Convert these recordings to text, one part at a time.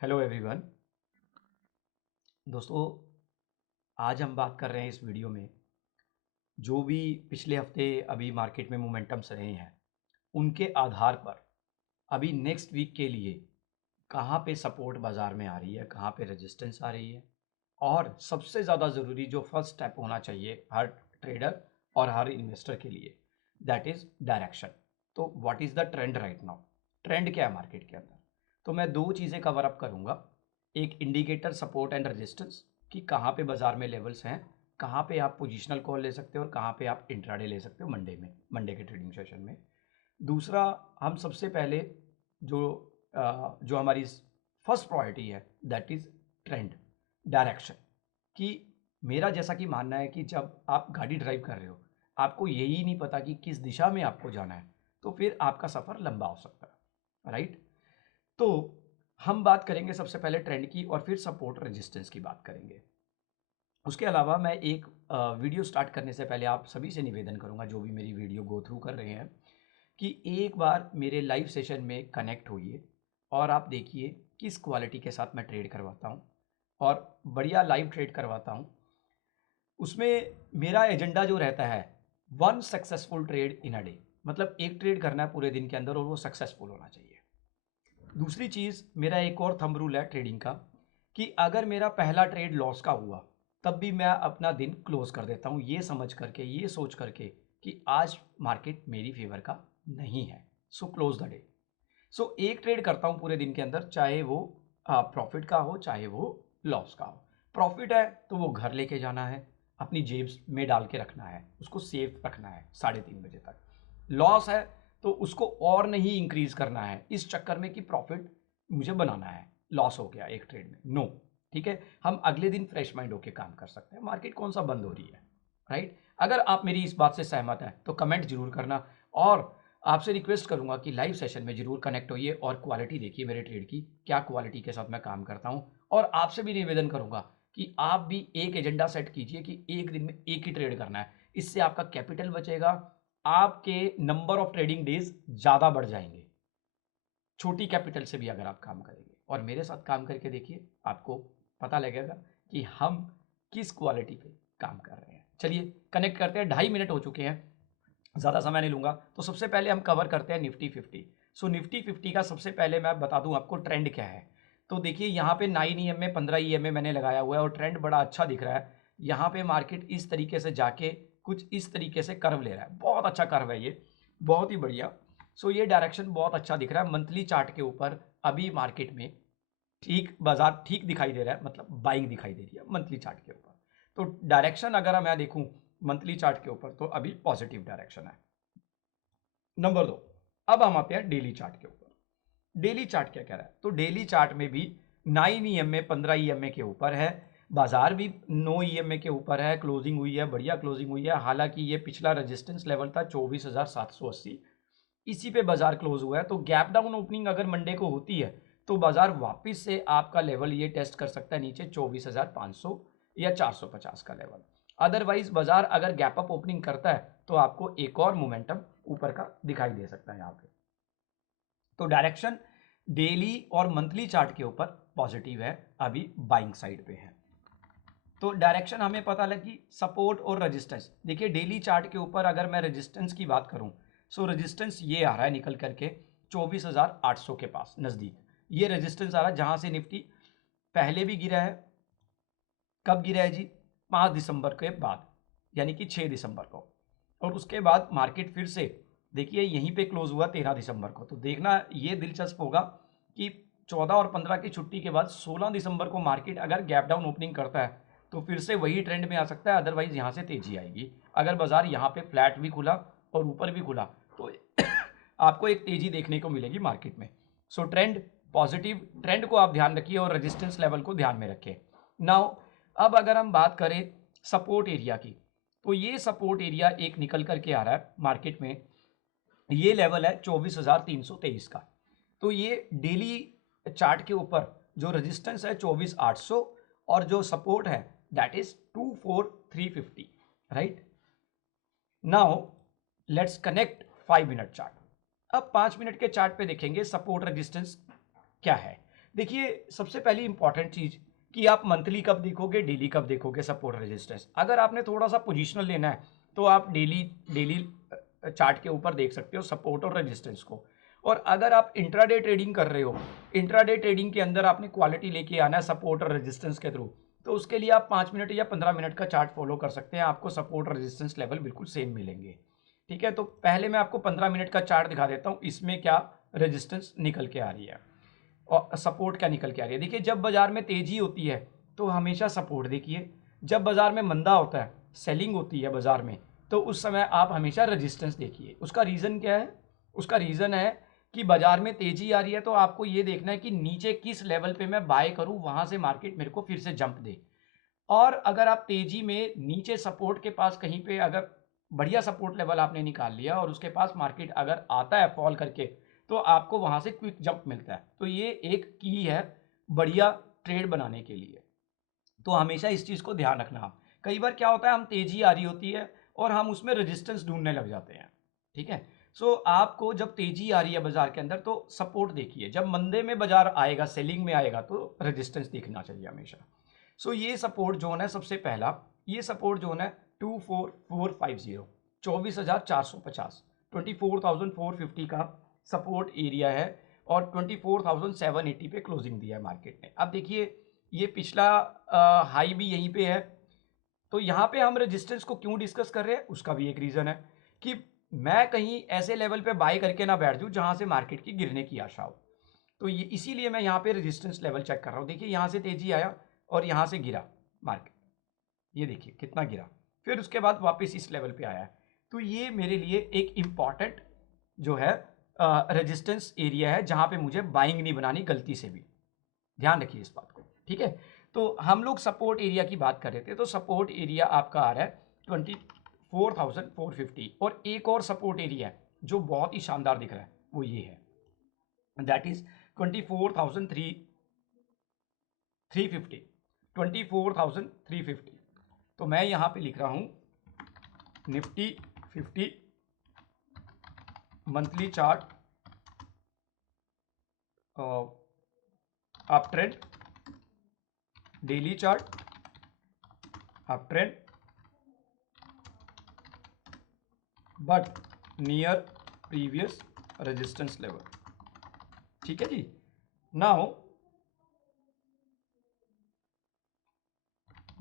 Hello everyone. दोस्तों, आज हम बात कर रहे हैं इस वीडियो में जो भी पिछले हफ्ते अभी मार्केट में मोमेंटम्स रहे हैं उनके आधार पर अभी नेक्स्ट वीक के लिए कहाँ पे सपोर्ट बाज़ार में आ रही है, कहाँ पे रेजिस्टेंस आ रही है, और सबसे ज़्यादा ज़रूरी जो फर्स्ट स्टेप होना चाहिए हर ट्रेडर और हर इन्वेस्टर के लिए, दैट इज़ डायरेक्शन। तो what is the trend right now? Trend क्या है मार्केट के अंदर? तो मैं दो चीज़ें कवर अप करूँगा। एक इंडिकेटर सपोर्ट एंड रेजिस्टेंस कि कहाँ पे बाज़ार में लेवल्स हैं, कहाँ पे आप पोजिशनल कॉल ले सकते हो और कहाँ पे आप इंट्राडे ले सकते हो मंडे के ट्रेडिंग सेशन में। दूसरा, हम सबसे पहले जो जो हमारी फर्स्ट प्रायोरिटी है दैट इज़ ट्रेंड डायरेक्शन। कि मेरा जैसा कि मानना है कि जब आप गाड़ी ड्राइव कर रहे हो, आपको यही नहीं पता कि किस दिशा में आपको जाना है, तो फिर आपका सफ़र लंबा हो सकता है, राइट? तो हम बात करेंगे सबसे पहले ट्रेंड की और फिर सपोर्ट रेजिस्टेंस की बात करेंगे। उसके अलावा मैं एक वीडियो स्टार्ट करने से पहले आप सभी से निवेदन करूंगा जो भी मेरी वीडियो गो थ्रू कर रहे हैं कि एक बार मेरे लाइव सेशन में कनेक्ट होइए और आप देखिए किस क्वालिटी के साथ मैं ट्रेड करवाता हूं और बढ़िया लाइव ट्रेड करवाता हूं। उसमें मेरा एजेंडा जो रहता है, one successful trade in a day, मतलब एक ट्रेड करना है पूरे दिन के अंदर और वो सक्सेसफुल होना चाहिए। दूसरी चीज़, मेरा एक और थंब रूल है ट्रेडिंग का कि अगर मेरा पहला ट्रेड लॉस का हुआ तब भी मैं अपना दिन क्लोज कर देता हूँ, ये समझ करके, ये सोच करके कि आज मार्केट मेरी फेवर का नहीं है, सो क्लोज द डे। सो एक ट्रेड करता हूँ पूरे दिन के अंदर, चाहे वो प्रॉफिट का हो चाहे वो लॉस का हो। प्रॉफिट है तो वो घर लेके जाना है, अपनी जेब में डाल के रखना है, उसको सेफ रखना है 3:30 बजे तक। लॉस है तो उसको और नहीं इंक्रीज करना है इस चक्कर में कि प्रॉफिट मुझे बनाना है, लॉस हो गया एक ट्रेड में, नो। ठीक है, हम अगले दिन फ्रेश माइंड होके काम कर सकते हैं, मार्केट कौन सा बंद हो रही है, राइट? अगर आप मेरी इस बात से सहमत हैं तो कमेंट जरूर करना, और आपसे रिक्वेस्ट करूंगा कि लाइव सेशन में जरूर कनेक्ट होइए और क्वालिटी देखिए मेरे ट्रेड की, क्या क्वालिटी के साथ मैं काम करता हूं। और आपसे भी निवेदन करूंगा कि आप भी एक एजेंडा सेट कीजिए कि एक दिन में एक ही ट्रेड करना है, इससे आपका कैपिटल बचेगा, आपके नंबर ऑफ ट्रेडिंग डेज ज़्यादा बढ़ जाएंगे छोटी कैपिटल से भी अगर आप काम करेंगे। और मेरे साथ काम करके देखिए, आपको पता लगेगा कि हम किस क्वालिटी पे काम कर रहे हैं। चलिए कनेक्ट करते हैं, 2.5 मिनट हो चुके हैं, ज़्यादा समय नहीं लूँगा। तो सबसे पहले हम कवर करते हैं निफ्टी 50। सो निफ्टी 50 का सबसे पहले मैं बता दूँ आपको ट्रेंड क्या है। तो देखिए यहाँ पे 9 EMA 15 EMA मैंने लगाया हुआ है और ट्रेंड बड़ा अच्छा दिख रहा है। यहाँ पे मार्केट इस तरीके से जाके कुछ इस तरीके से कर्व ले रहा है, बहुत अच्छा कर्व है ये, बहुत ही बढ़िया। सो ये डायरेक्शन बहुत अच्छा दिख रहा है। मंथली चार्ट के ऊपर अभी मार्केट में ठीक बाजार ठीक दिखाई दे रहा है, मतलब बाइंग दिखाई दे रही है मंथली चार्ट के ऊपर। तो डायरेक्शन अगर मैं देखूं मंथली चार्ट के ऊपर तो अभी पॉजिटिव डायरेक्शन है। नंबर 2, अब हम आते हैं डेली चार्ट के ऊपर। डेली चार्ट क्या कह रहा है? तो डेली चार्ट में भी 9 EMA 15 EMA के ऊपर है, बाजार भी 9 EMA के ऊपर है, क्लोजिंग हुई है, बढ़िया क्लोजिंग हुई है। हालांकि ये पिछला रेजिस्टेंस लेवल था 24,780, इसी पे बाजार क्लोज हुआ है। तो गैप डाउन ओपनिंग अगर मंडे को होती है तो बाजार वापस से आपका लेवल ये टेस्ट कर सकता है नीचे 24,500 या 450 का लेवल। अदरवाइज बाजार अगर गैप अप ओपनिंग करता है तो आपको एक और मोमेंटम ऊपर का दिखाई दे सकता है यहाँ पे। तो डायरेक्शन डेली और मंथली चार्ट के ऊपर पॉजिटिव है, अभी बाइंग साइड पे है। तो डायरेक्शन हमें पता लगी, सपोर्ट और रेजिस्टेंस। देखिए डेली चार्ट के ऊपर अगर मैं रेजिस्टेंस की बात करूं, सो रेजिस्टेंस ये आ रहा है निकल करके 24,800 के पास नज़दीक, ये रेजिस्टेंस आ रहा है जहां से निफ्टी पहले भी गिरा है। कब गिरा है जी? 5 दिसंबर के बाद, यानी कि 6 दिसंबर को। और उसके बाद मार्केट फिर से देखिए यहीं पे क्लोज हुआ 13 दिसंबर को। तो देखना ये दिलचस्प होगा कि 14 और 15 की छुट्टी के बाद 16 दिसंबर को मार्केट अगर गैप डाउन ओपनिंग करता है तो फिर से वही ट्रेंड में आ सकता है, अदरवाइज यहाँ से तेजी आएगी। अगर बाजार यहाँ पे फ्लैट भी खुला और ऊपर भी खुला तो आपको एक तेजी देखने को मिलेगी मार्केट में। सो ट्रेंड पॉजिटिव, ट्रेंड को आप ध्यान रखिए और रेजिस्टेंस लेवल को ध्यान में रखें। नाउ अब अगर हम बात करें सपोर्ट एरिया की, तो ये सपोर्ट एरिया एक निकल करके आ रहा है मार्केट में, ये लेवल है 24,323 का। तो ये डेली चार्ट के ऊपर जो रेजिस्टेंस है 24,800 और जो सपोर्ट है that is 24,350, right? Now let's connect 5 minute chart. अब 5 मिनट के चार्ट पे देखेंगे सपोर्ट रेजिस्टेंस क्या है। देखिए सबसे पहली इंपॉर्टेंट चीज़ कि आप मंथली कब देखोगे, डेली कब देखोगे सपोर्ट रेजिस्टेंस। अगर आपने थोड़ा सा पोजिशनल लेना है तो आप डेली डेली चार्ट के ऊपर देख सकते हो सपोर्ट और रेजिस्टेंस को। और अगर आप इंट्राडे ट्रेडिंग कर रहे हो, इंट्राडे ट्रेडिंग के अंदर आपने क्वालिटी लेके आना है सपोर्ट और रेजिस्टेंस के थ्रू, तो उसके लिए आप 5 मिनट या 15 मिनट का चार्ट फॉलो कर सकते हैं, आपको सपोर्ट और रेजिस्टेंस लेवल बिल्कुल सेम मिलेंगे। ठीक है, तो पहले मैं आपको 15 मिनट का चार्ट दिखा देता हूँ, इसमें क्या रेजिस्टेंस निकल के आ रही है और सपोर्ट क्या निकल के आ रही है। देखिए जब बाजार में तेजी होती है तो हमेशा सपोर्ट देखिए, जब बाजार में मंदा होता है, सेलिंग होती है बाजार में, तो उस समय आप हमेशा रेजिस्टेंस देखिए। उसका रीज़न क्या है? उसका रीज़न है कि बाजार में तेजी आ रही है तो आपको ये देखना है कि नीचे किस लेवल पे मैं बाय करूं, वहां से मार्केट मेरे को फिर से जंप दे। और अगर आप तेजी में नीचे सपोर्ट के पास कहीं पे अगर बढ़िया सपोर्ट लेवल आपने निकाल लिया और उसके पास मार्केट अगर आता है फॉल करके, तो आपको वहां से क्विक जंप मिलता है। तो ये एक की है बढ़िया ट्रेड बनाने के लिए। तो हमेशा इस चीज़ को ध्यान रखना आप। कई बार क्या होता है, हम तेजी आ रही होती है और हम उसमें रेजिस्टेंस ढूंढने लग जाते हैं। ठीक है, सो आपको जब तेजी आ रही है बाजार के अंदर तो सपोर्ट देखिए, जब मंदे में बाजार आएगा, सेलिंग में आएगा, तो रेजिस्टेंस देखना चाहिए हमेशा। सो ये सपोर्ट जोन है सबसे पहला, ये सपोर्ट जोन है 24450, 24,450, 24,450 का सपोर्ट एरिया है और 24,780 पे क्लोजिंग दिया है मार्केट ने। अब देखिए ये पिछला हाई भी यहीं पे है, तो यहाँ पे हम रेजिस्टेंस को क्यों डिस्कस कर रहे हैं, उसका भी एक रीज़न है कि मैं कहीं ऐसे लेवल पे बाय करके ना बैठ जाऊँ जहाँ से मार्केट की गिरने की आशा हो। तो ये इसीलिए मैं यहाँ पे रेजिस्टेंस लेवल चेक कर रहा हूँ। देखिए यहाँ से तेजी आया और यहाँ से गिरा मार्केट, ये देखिए कितना गिरा, फिर उसके बाद वापस इस लेवल पे आया है। तो ये मेरे लिए एक इम्पॉर्टेंट जो है रेजिस्टेंस एरिया है जहाँ पे मुझे बाइंग नहीं बनानी गलती से भी, ध्यान रखिए इस बात को। ठीक है, तो हम लोग सपोर्ट एरिया की बात कर रहे थे, तो सपोर्ट एरिया आपका आ रहा है 24,450 और एक और सपोर्ट एरिया है जो बहुत ही शानदार दिख रहा है, वो ये है, दैट इज 24,350, 24,350। तो मैं यहां पे लिख रहा हूं Nifty 50 monthly chart up trend, daily chart up trend but near previous resistance level. ठीक है जी, now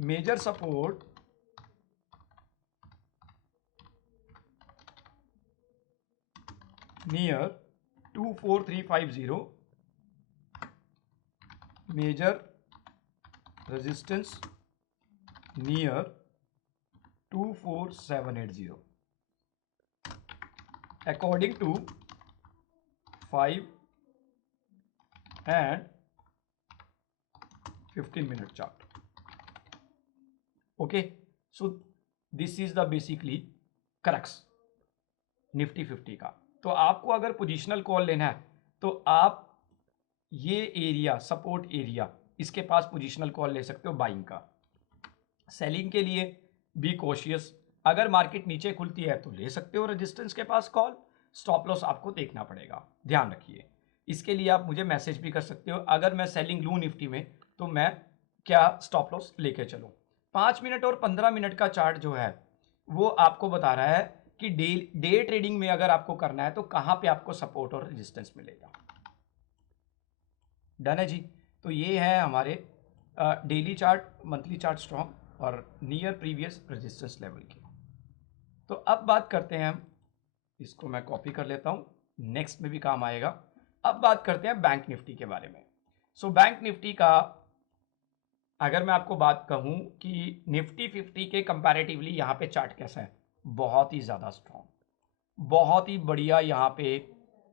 major support near 24,350, major resistance near 24,780 according to 5 and 15-minute chart. Okay, so this is the basically crux Nifty 50 का। तो आपको अगर positional call लेना है तो आप ये एरिया सपोर्ट एरिया, इसके पास पोजिशनल कॉल ले सकते हो बाइंग का। सेलिंग के लिए बी कॉशियस, अगर मार्केट नीचे खुलती है तो ले सकते हो रेजिस्टेंस के पास कॉल, स्टॉप लॉस आपको देखना पड़ेगा, ध्यान रखिए। इसके लिए आप मुझे मैसेज भी कर सकते हो, अगर मैं सेलिंग लूँ निफ्टी में तो मैं क्या स्टॉप लॉस लेके चलूँ। 5 मिनट और 15 मिनट का चार्ट जो है वो आपको बता रहा है कि डे ट्रेडिंग में अगर आपको करना है तो कहाँ पे आपको सपोर्ट और रेजिस्टेंस मिलेगा। डन है जी, तो ये है हमारे daily chart, monthly chart strong और नियर प्रीवियस रेजिस्टेंस लेवल की। तो अब बात करते हैं हम, इसको मैं कॉपी कर लेता हूं, नेक्स्ट में भी काम आएगा। अब बात करते हैं बैंक निफ्टी के बारे में। सो बैंक निफ्टी का अगर मैं आपको बात कहूं कि निफ्टी 50 के कंपैरेटिवली यहाँ पे चार्ट कैसा है, बहुत ही ज़्यादा स्ट्रॉन्ग, बहुत ही बढ़िया। यहाँ पे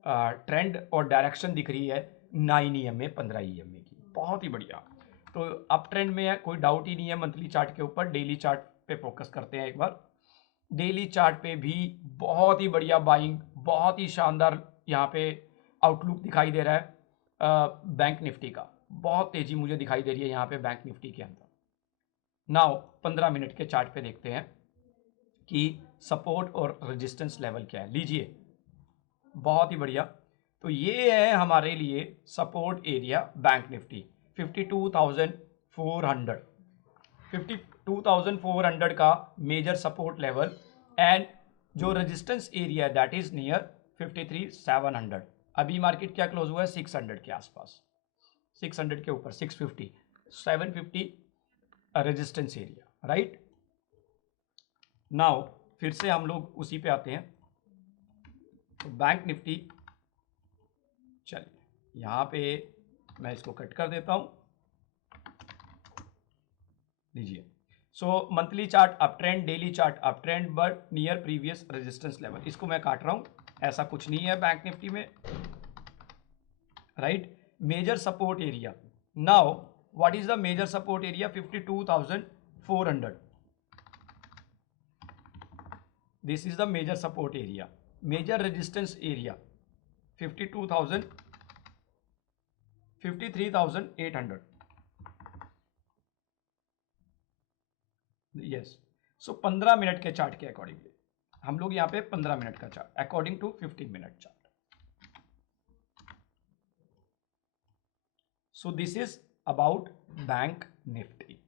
ट्रेंड और डायरेक्शन दिख रही है 9 EMA 15 EMA की, बहुत ही बढ़िया। तो अप ट्रेंड में है, कोई डाउट ही नहीं है मंथली चार्ट के ऊपर। डेली चार्ट पे फोकस करते हैं एक बार। डेली चार्ट पे भी बहुत ही बढ़िया बाइंग, बहुत ही शानदार यहाँ पे आउटलुक दिखाई दे रहा है बैंक निफ्टी का, बहुत तेजी मुझे दिखाई दे रही है यहाँ पे बैंक निफ्टी के अंदर। नाउ 15 मिनट के चार्ट पे देखते हैं कि सपोर्ट और रेजिस्टेंस लेवल क्या है। लीजिए बहुत ही बढ़िया, तो ये है हमारे लिए सपोर्ट एरिया बैंक निफ्टी 52,400, 52,400 का मेजर सपोर्ट लेवल, एंड जो resistance area that is near 53,700। अभी मार्केट क्या क्लोज हुआ है 600 के आसपास, 600 के ऊपर 650, 750 रेजिस्टेंस एरिया, राइट। नाउ फिर से हम लोग उसी पे आते हैं। तो बैंक निफ्टी, चलिए यहां पे मैं इसको कट कर देता हूं, लीजिए। So monthly chart up trend, daily chart up trend but near previous resistance level, इसको मैं काट रहा हूं, ऐसा कुछ नहीं है बैंक निफ्टी में, right. Major support area, now what is the major support area 52,400, this is the major support area. Major resistance area 53,800, yes. So 15 minute के चार्ट के अकॉर्डिंगली हम लोग यहाँ पे 15 मिनट का chart according to 15 minute chart. So this is about Bank Nifty,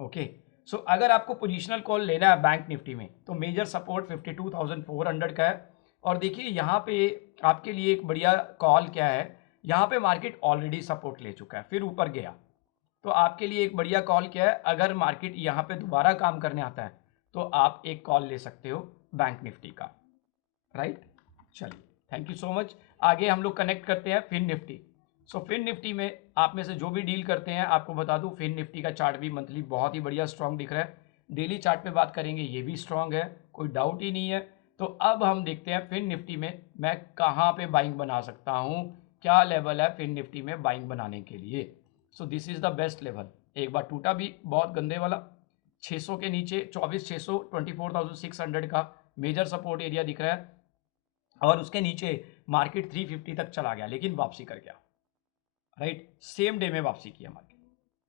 okay. सो अगर आपको पोजिशनल कॉल लेना है बैंक निफ्टी में तो मेजर सपोर्ट 52,400 का है। और देखिए यहाँ पे आपके लिए एक बढ़िया कॉल क्या है, यहाँ पे मार्केट ऑलरेडी सपोर्ट ले चुका है, फिर ऊपर गया, तो आपके लिए एक बढ़िया कॉल क्या है, अगर मार्केट यहाँ पे दोबारा काम करने आता है तो आप एक कॉल ले सकते हो बैंक निफ्टी का, राइट। चलिए थैंक यू सो मच। आगे हम लोग कनेक्ट करते हैं फिन निफ्टी। सो फिन निफ्टी में आप में से जो भी डील करते हैं, आपको बता दूं फिन निफ्टी का चार्ट भी मंथली बहुत ही बढ़िया स्ट्रांग दिख रहा है। डेली चार्ट पे बात करेंगे, ये भी स्ट्रांग है, कोई डाउट ही नहीं है। तो अब हम देखते हैं फिन निफ्टी में मैं कहाँ पे बाइंग बना सकता हूँ, क्या लेवल है फिन निफ्टी में बाइंग बनाने के लिए। सो this is the best level. एक बार टूटा भी बहुत गंदे वाला, 600 के नीचे 24,600, 24,600 का मेजर सपोर्ट एरिया दिख रहा है, और उसके नीचे मार्केट 350 तक चला गया लेकिन वापसी कर गया, राइट। सेम डे में वापसी किया मार्केट,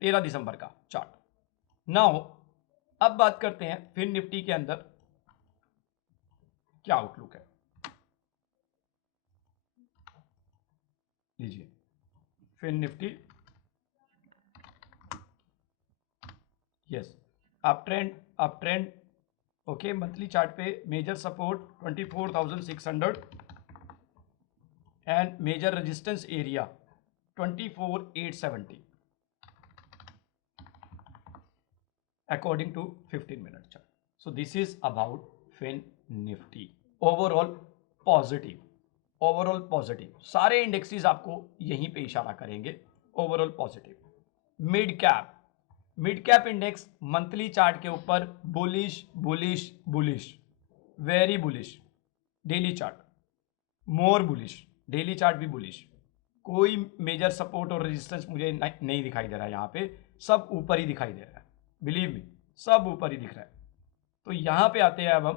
13 दिसंबर का चार्ट। नाउ अब बात करते हैं फिन निफ्टी के अंदर क्या आउटलुक है, लीजिए। Fin Nifty, yes, up trend, up trend, okay. Monthly chart पे major support 24,600 and major resistance area 24,870 according to 15 minute chart. So this is about Fin Nifty. Overall positive, overall positive, सारे indexes आपको यहीं पे इशारा करेंगे, overall positive. Mid cap, mid cap index monthly chart के ऊपर bullish bullish bullish, very bullish. Daily chart more bullish, daily chart भी bullish. कोई मेजर सपोर्ट और रेजिस्टेंस मुझे नहीं दिखाई दे रहा है, यहाँ पे सब ऊपर ही दिखाई दे रहा है, बिलीव मी सब ऊपर ही दिख रहा है। तो यहाँ पे आते हैं अब हम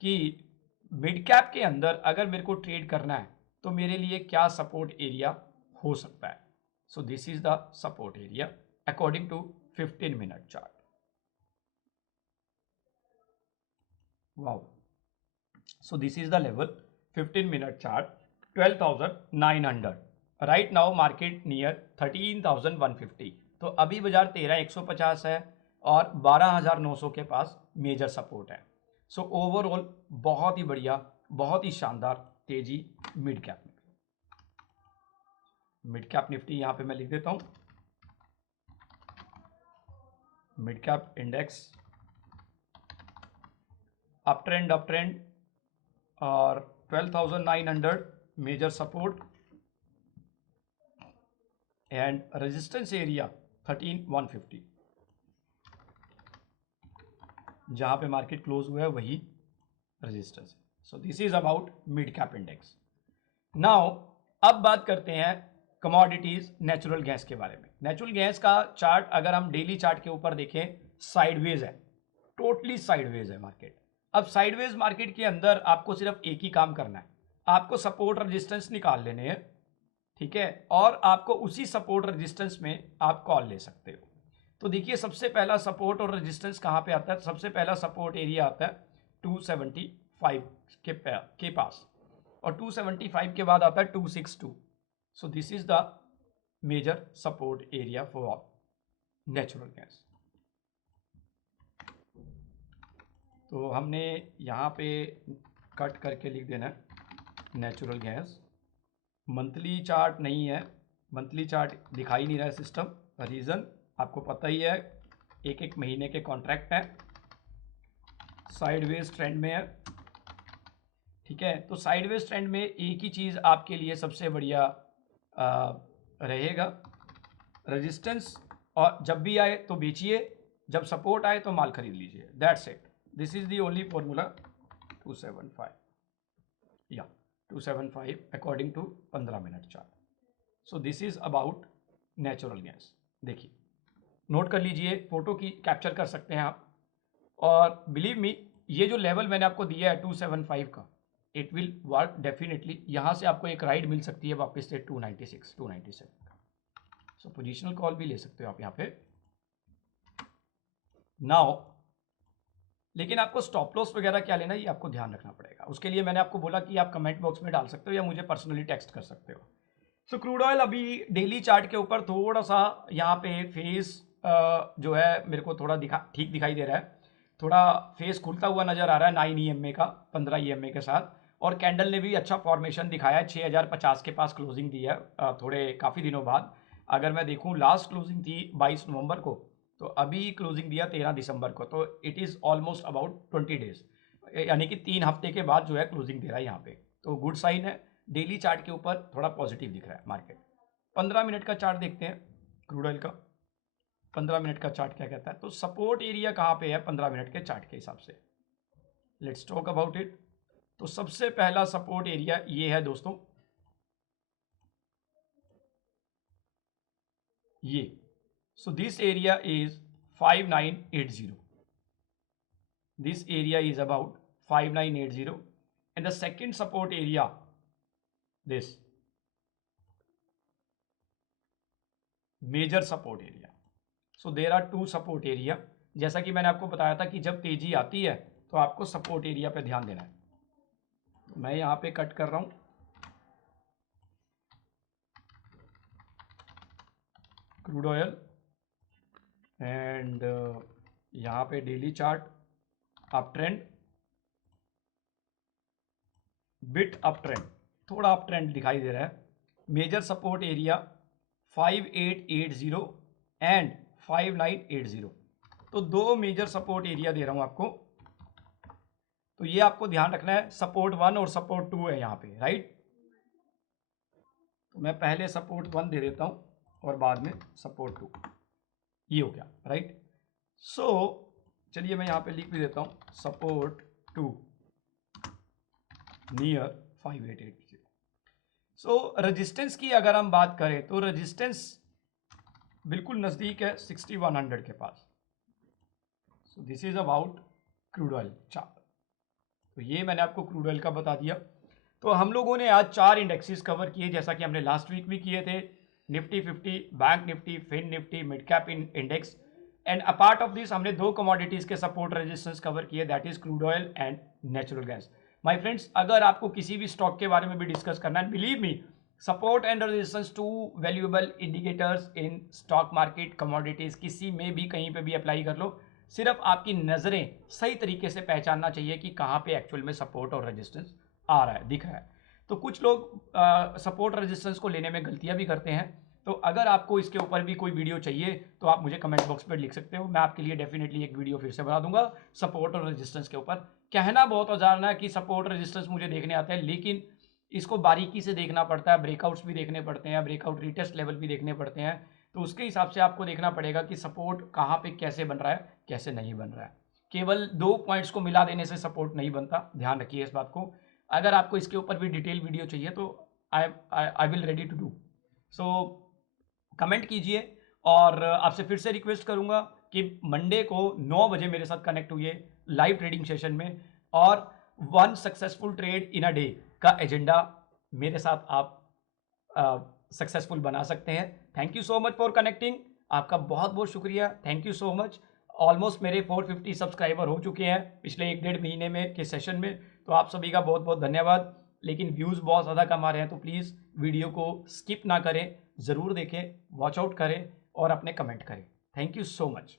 कि मिड कैप के अंदर अगर मेरे को ट्रेड करना है तो मेरे लिए क्या सपोर्ट एरिया हो सकता है। So this is the support area according to 15 minute chart. Wow, so this is the level 15 minute chart 12,900, right now market near 13,150। तो अभी बाजार 13,150 है और 12,900 के पास मेजर सपोर्ट है। सो ओवरऑल बहुत ही बढ़िया, बहुत ही शानदार तेजी मिड कैप में। मिड कैप निफ्टी यहां पे मैं लिख देता हूं, mid cap index up trend और 12,900 major support and resistance area 13,150, जहां पे मार्केट क्लोज हुआ है वही रेजिस्टेंस है। So this is about mid cap index. Now अब बात करते हैं कमोडिटीज नेचुरल गैस के बारे में। नेचुरल गैस का चार्ट अगर हम डेली चार्ट के ऊपर देखें, साइडवेज है, टोटली साइडवेज है मार्केट। अब साइडवेज मार्केट के अंदर आपको सिर्फ एक ही काम करना है, आपको सपोर्ट रेजिस्टेंस निकाल लेने हैं, ठीक है, और आपको उसी सपोर्ट रेजिस्टेंस में आप कॉल ले सकते हो। तो देखिए सबसे पहला सपोर्ट और रेजिस्टेंस कहां पे आता है, सबसे पहला सपोर्ट एरिया आता है 275 के पास, और 275 के बाद आता है 262। So this is the major support area for natural gas. तो हमने यहाँ पे कट करके लिख देना नेचुरल गैस। मंथली चार्ट नहीं है, मंथली चार्ट दिखाई नहीं रहा है सिस्टम। रीज़न आपको पता ही है, एक एक महीने के कॉन्ट्रैक्ट हैं, साइडवेज ट्रेंड में है, ठीक है। तो साइडवेज ट्रेंड में एक ही चीज़ आपके लिए सबसे बढ़िया रहेगा, रेजिस्टेंस, और जब भी आए तो बेचिए, जब सपोर्ट आए तो माल खरीद लीजिए। That's it, this is the only formula. 275 या 275 according to 15 minute chart. So this is about natural gas. देखिए, नोट कर लीजिए, फोटो की कैप्चर कर सकते हैं आप, और बिलीव मी ये जो लेवल मैंने आपको दिया है 275 का, इट विल वर्क डेफिनेटली। यहाँ से आपको एक राइड मिल सकती है वापस से 296 297 का। सो पोजिशनल कॉल भी ले सकते हो आप यहाँ पे नाउ। लेकिन आपको स्टॉप लॉस वगैरह क्या लेना, ये आपको ध्यान रखना पड़ेगा। उसके लिए मैंने आपको बोला कि आप कमेंट बॉक्स में डाल सकते हो या मुझे पर्सनली टेक्स्ट कर सकते हो। सो क्रूड ऑयल अभी डेली चार्ट के ऊपर थोड़ा सा यहाँ पे फेस जो है मेरे को थोड़ा ठीक दिखाई दे रहा है। थोड़ा फेस खुलता हुआ नजर आ रहा है 9 EMA का, 15 EMA के साथ, और कैंडल ने भी अच्छा फॉर्मेशन दिखाया है। 6050 के पास क्लोजिंग दी है थोड़े काफ़ी दिनों बाद। अगर मैं देखूँ लास्ट क्लोजिंग थी 22 नवंबर को, तो अभी क्लोजिंग दिया 13 दिसंबर को, तो it is almost about 20 days, यानी कि 3 हफ्ते के बाद जो है क्लोजिंग दे रहा है यहाँ पे। तो गुड साइन है। डेली चार्ट के ऊपर थोड़ा पॉजिटिव दिख रहा है मार्केट। 15 मिनट का चार्ट देखते हैं क्रूड ऑयल का। 15 मिनट का चार्ट क्या कहता है, तो सपोर्ट एरिया कहाँ पे है 15 मिनट के चार्ट के हिसाब से, लेट्स टॉक अबाउट इट। तो सबसे पहला सपोर्ट एरिया ये है दोस्तों, ये। So this area is 5980, this area is about 5980, and the second support area this major support area. So there are 2 support area. जैसा कि मैंने आपको बताया था कि जब तेजी आती है तो आपको सपोर्ट एरिया पे ध्यान देना है। तो मैं यहाँ पे कट कर रहा हूँ क्रूड ऑयल, एंड यहाँ पे daily chart up trend, bit up trend, थोड़ा अप ट्रेंड दिखाई दे रहा है। Major support area 5880 and 5980। तो 2 मेजर सपोर्ट एरिया दे रहा हूं आपको। तो ये आपको ध्यान रखना है, सपोर्ट 1 और सपोर्ट 2 है यहाँ पे, राइट। तो मैं पहले सपोर्ट 1 दे देता हूं और बाद में सपोर्ट 2, ये हो गया, राइट। सो चलिए मैं यहाँ पे लिख भी देता हूं सपोर्ट 2 नियर 5880। सो रेजिस्टेंस की अगर हम बात करें तो रेजिस्टेंस बिल्कुल नज़दीक है 6100 के पास। So this is about crude oil chart. तो ये मैंने आपको क्रूड ऑयल का बता दिया। तो हम लोगों ने आज 4 इंडेक्सेस कवर किए, जैसा कि हमने लास्ट वीक भी किए थे। Nifty 50, bank Nifty, fin Nifty, mid cap index, and apart of this हमने 2 कमोडिटीज के सपोर्ट रेजिस्टेंस कवर किए, that is crude oil and natural gas. My friends, अगर आपको किसी भी स्टॉक के बारे में भी डिस्कस करना है, believe me, support and resistance 2 valuable indicators in stock market, commodities, किसी में भी कहीं पे भी अप्लाई कर लो। सिर्फ आपकी नज़रें सही तरीके से पहचानना चाहिए कि कहाँ पे एक्चुअल में सपोर्ट और रेजिस्टेंस आ रहा है, दिख रहा है। तो कुछ लोग सपोर्ट रेजिस्टेंस को लेने में गलतियां भी करते हैं। तो अगर आपको इसके ऊपर भी कोई वीडियो चाहिए तो आप मुझे कमेंट बॉक्स पर लिख सकते हो, मैं आपके लिए डेफिनेटली एक वीडियो फिर से बना दूंगा सपोर्ट और रेजिस्टेंस के ऊपर। कहना बहुत आसान है कि सपोर्ट रेजिस्टेंस मुझे देखने आता है, लेकिन इसको बारीकी से देखना पड़ता है, ब्रेकआउट्स भी देखने पड़ते हैं, ब्रेकआउट रीटेस्ट लेवल भी देखने पड़ते हैं। तो उसके हिसाब से आपको देखना पड़ेगा कि सपोर्ट कहाँ पे कैसे बन रहा है, कैसे नहीं बन रहा है। केवल 2 पॉइंट्स को मिला देने से सपोर्ट नहीं बनता, ध्यान रखिए इस बात को। अगर आपको इसके ऊपर भी डिटेल वीडियो चाहिए तो I will ready to do. So comment कीजिए, और आपसे फिर से रिक्वेस्ट करूंगा कि मंडे को 9 बजे मेरे साथ कनेक्ट हुई लाइव ट्रेडिंग सेशन में, और 1 successful trade in a day का एजेंडा मेरे साथ आप सक्सेसफुल बना सकते हैं। Thank you so much for connecting, आपका बहुत बहुत शुक्रिया, thank you so much. Almost मेरे 450 सब्सक्राइबर हो चुके हैं पिछले 1-1.5 महीने में के सेशन में, तो आप सभी का बहुत बहुत धन्यवाद। लेकिन व्यूज़ बहुत ज़्यादा कम आ रहे हैं, तो प्लीज़ वीडियो को स्किप ना करें, ज़रूर देखें, वॉच आउट करें और अपने कमेंट करें। Thank you so much.